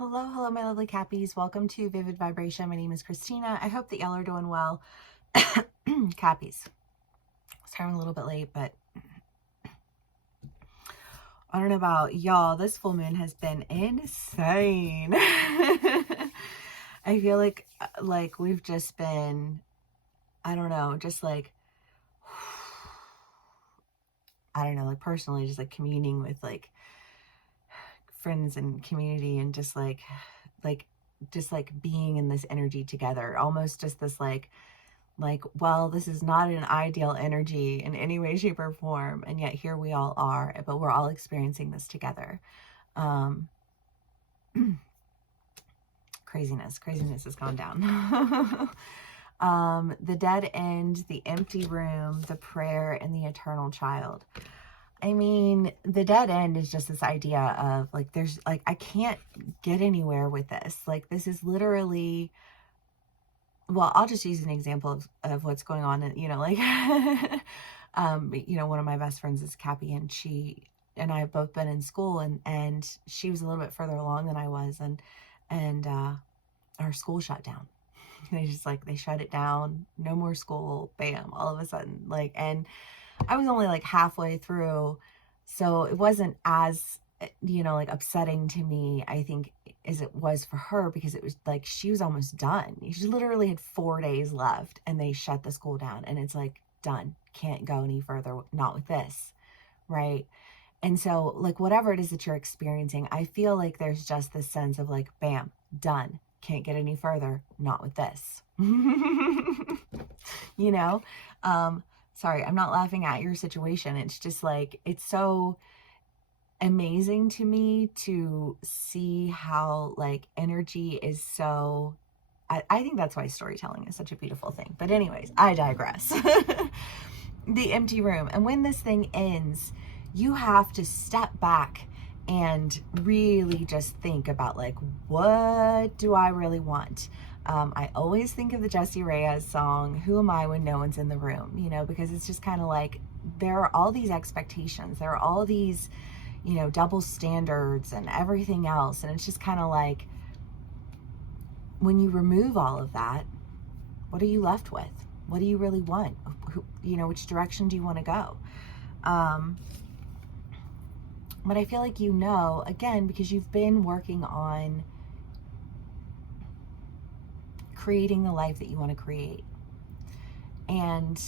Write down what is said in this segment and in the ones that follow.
Hello, hello, my lovely Cappies. Welcome to Vivid Vibration. My name is Christina. I hope that y'all are doing well. Cappies. Starting a little bit late, but I don't know about y'all. This full moon has been insane. I feel like we've just been, I don't know, just like, I don't know, like personally, just like communing with like friends and community and just like being in this energy together, almost just this well, this is not an ideal energy in any way, shape, or form, and yet here we all are, but we're all experiencing this together. Craziness has gone down. The dead end, the empty room, the prayer, and the eternal child. I mean, the dead end is just this idea of like, there's like, I can't get anywhere with this. Like, this is literally, well, I'll just use an example of what's going on. And, like, one of my best friends is Cappy, and she and I have both been in school, and she was a little bit further along than I was. And our school shut down. They shut it down. No more school. Bam. All of a sudden, and I was only like halfway through, so it wasn't as, upsetting to me, I think, as it was for her, because it was like she was almost done. She literally had 4 days left and they shut the school down, and it's like, done. Can't go any further, not with this, right? And so, like, whatever it is that you're experiencing, I feel like there's just this sense of like, bam, done. Can't get any further, not with this. Sorry, I'm not laughing at your situation. It's just like, it's so amazing to me to see how like energy is so, I think that's why storytelling is such a beautiful thing. But anyways, I digress. The empty room. And when this thing ends, you have to step back and really just think about like, what do I really want? I always think of the Jessie Reyez song, Who Am I When No One's in the Room? Because it's just kind of like, there are all these expectations, there are all these, double standards and everything else. And it's just kind of like, when you remove all of that, what are you left with? What do you really want? Which direction do you want to go? But I feel like, again, because you've been working on creating the life that you want to create. And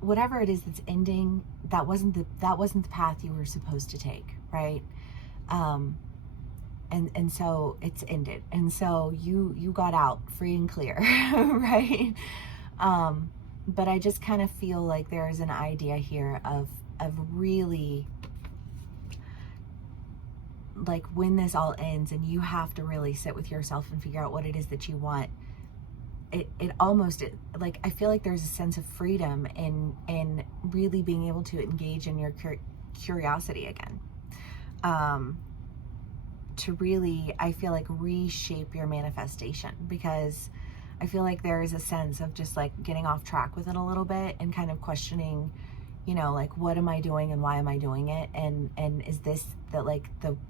whatever it is that's ending, that wasn't the path you were supposed to take, right? And so it's ended. And so you got out free and clear, right? But I just kind of feel like there is an idea here of really, like, when this all ends and you have to really sit with yourself and figure out what it is that you want, it almost, like, I feel like there's a sense of freedom in really being able to engage in your curiosity again. To really, I feel like, reshape your manifestation, because I feel like there is a sense of just like getting off track with it a little bit and kind of questioning, like, what am I doing and why am I doing it? And is this the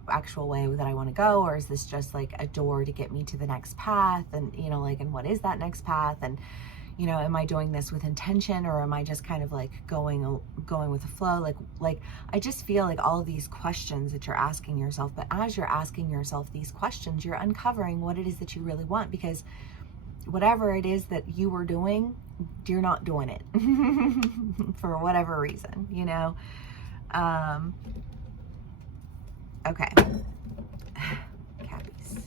actual way that I want to go? Or is this just like a door to get me to the next path? And, and what is that next path? And, am I doing this with intention, or am I just kind of like going with the flow? Like, I just feel like all of these questions that you're asking yourself, but as you're asking yourself these questions, you're uncovering what it is that you really want, because whatever it is that you were doing, you're not doing it for whatever reason, okay. Cappies.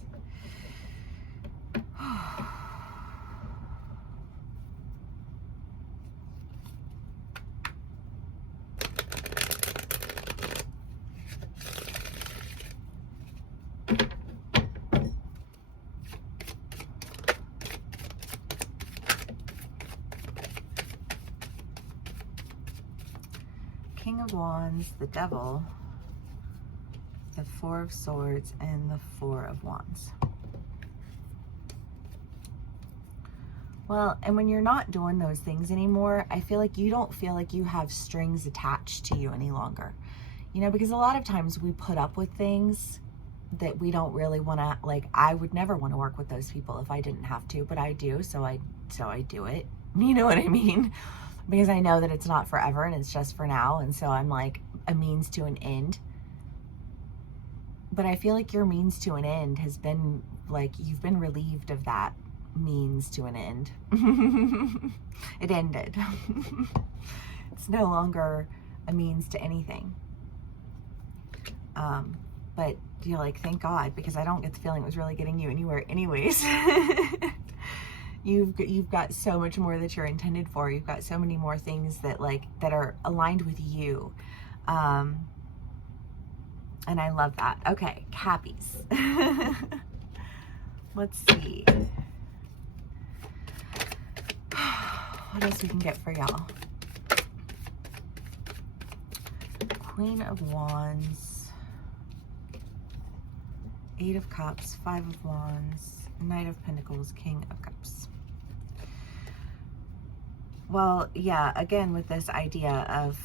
King of Wands, the Devil, the Four of Swords, and the Four of Wands. Well, and when you're not doing those things anymore, I feel like you don't feel like you have strings attached to you any longer. You know, because a lot of times we put up with things that we don't really want to, like, I would never want to work with those people if I didn't have to, but I do, so I do it. You know what I mean? Because I know that it's not forever and it's just for now, and so I'm like a means to an end. But I feel like your means to an end has been, like, you've been relieved of that means to an end. It ended. It's no longer a means to anything. But you're like, thank God, because I don't get the feeling it was really getting you anywhere anyways. You've got so much more that you're intended for. You've got so many more things that are aligned with you. And I love that. Okay, Cappies. Let's see. What else we can get for y'all? Queen of Wands, Eight of Cups, Five of Wands, Knight of Pentacles, King of Cups. Well, yeah, again, with this idea of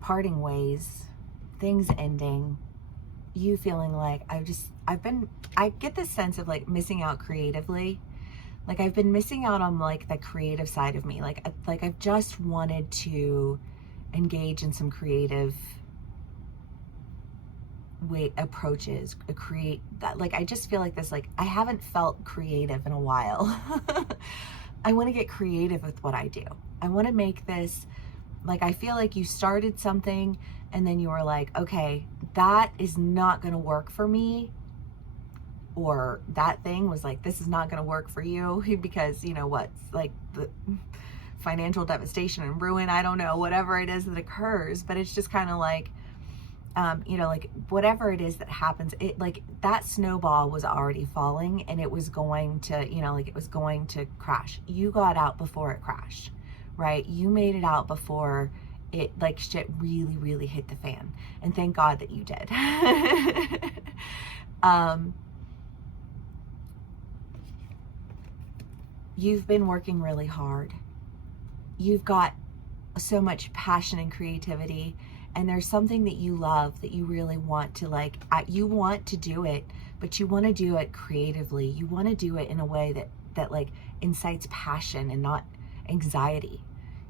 parting ways, things ending, you feeling like I get this sense of like missing out creatively. Like I've been missing out on like the creative side of me. Like I've just wanted to engage in some creative approaches, create that. Like I just feel like this, like I haven't felt creative in a while. I want to get creative with what I do. I want to make this, like, I feel like you started something and then you were like, okay, that is not going to work for me. Or that thing was like, this is not going to work for you because, you know what, like the financial devastation and ruin, I don't know, whatever it is that occurs, but it's just kind of like, you know, like whatever it is that happens, it like that snowball was already falling and it was going to, you know, like it was going to crash. You got out before it crashed, right? You made it out before it, like, shit really, really hit the fan. And thank God that you did. You've been working really hard. You've got so much passion and creativity, and there's something that you love that you really want to, like, you want to do it, but you want to do it creatively. You want to do it in a way that like incites passion and not anxiety.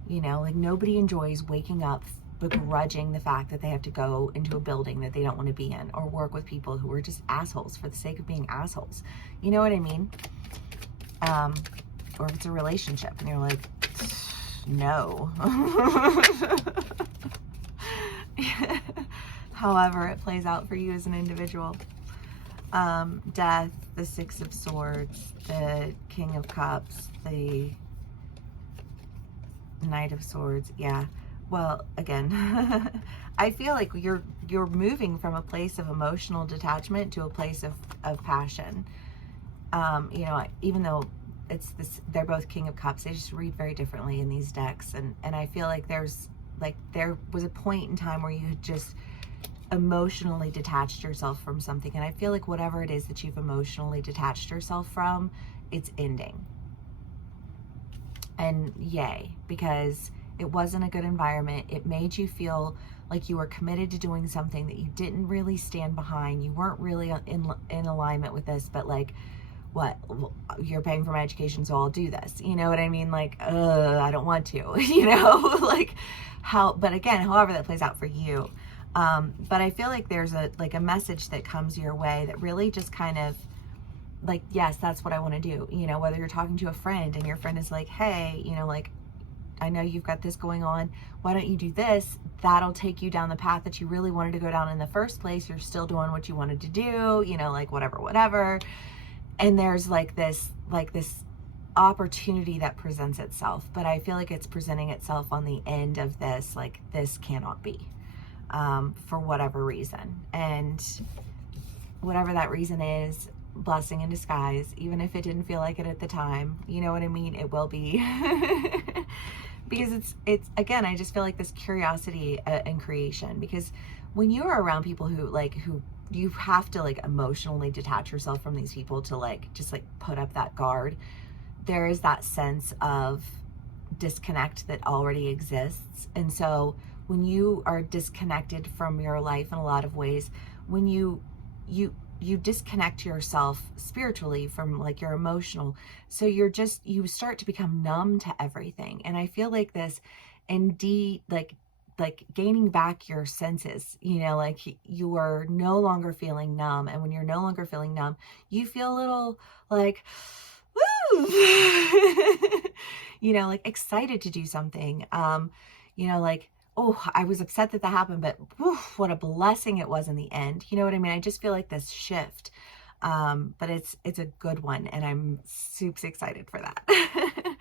You know, like nobody enjoys waking up begrudging the fact that they have to go into a building that they don't want to be in, or work with people who are just assholes for the sake of being assholes. You know what I mean? Or if it's a relationship and you're like, no. However it plays out for you as an individual. Death, the Six of Swords, the King of Cups, the Knight of Swords. Yeah. Well, again, I feel like you're moving from a place of emotional detachment to a place of passion. You know, even though it's this, they're both King of Cups, they just read very differently in these decks, and I feel like there was a point in time where you had just emotionally detached yourself from something, and I feel like whatever it is that you've emotionally detached yourself from, it's ending. And yay, because it wasn't a good environment. It made you feel like you were committed to doing something that you didn't really stand behind. You weren't really in alignment with this, but like, what, you're paying for my education, so I'll do this. You know what I mean? Like, I don't want to, you know, like how, but again, however that plays out for you. But I feel like there's a message that comes your way that really just kind of like, yes, that's what I want to do. You know, whether you're talking to a friend and your friend is like, hey, you know, like, I know you've got this going on. Why don't you do this? That'll take you down the path that you really wanted to go down in the first place. You're still doing what you wanted to do, you know, like whatever. And there's like this opportunity that presents itself, but I feel like it's presenting itself on the end of this, like, this cannot be, for whatever reason. And whatever that reason is, blessing in disguise, even if it didn't feel like it at the time, you know what I mean? It will be. Because it's again, I just feel like this curiosity and creation, because when you're around people who you have to like emotionally detach yourself from these people to like just like put up that guard, there is that sense of disconnect that already exists. And so when you are disconnected from your life in a lot of ways, when you disconnect yourself spiritually from like your emotional, so you start to become numb to everything. And I feel like this indeed, like gaining back your senses, like you are no longer feeling numb. And when you're no longer feeling numb, you feel a little like, woo, like excited to do something. Like, oh, I was upset that happened, but whew, what a blessing it was in the end. You know what I mean? I just feel like this shift. But it's a good one, and I'm super excited for that.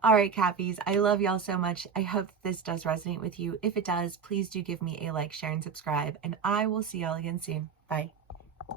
All right, Cappies, I love y'all so much. I hope this does resonate with you. If it does, please do give me a like, share, and subscribe, and I will see y'all again soon. Bye.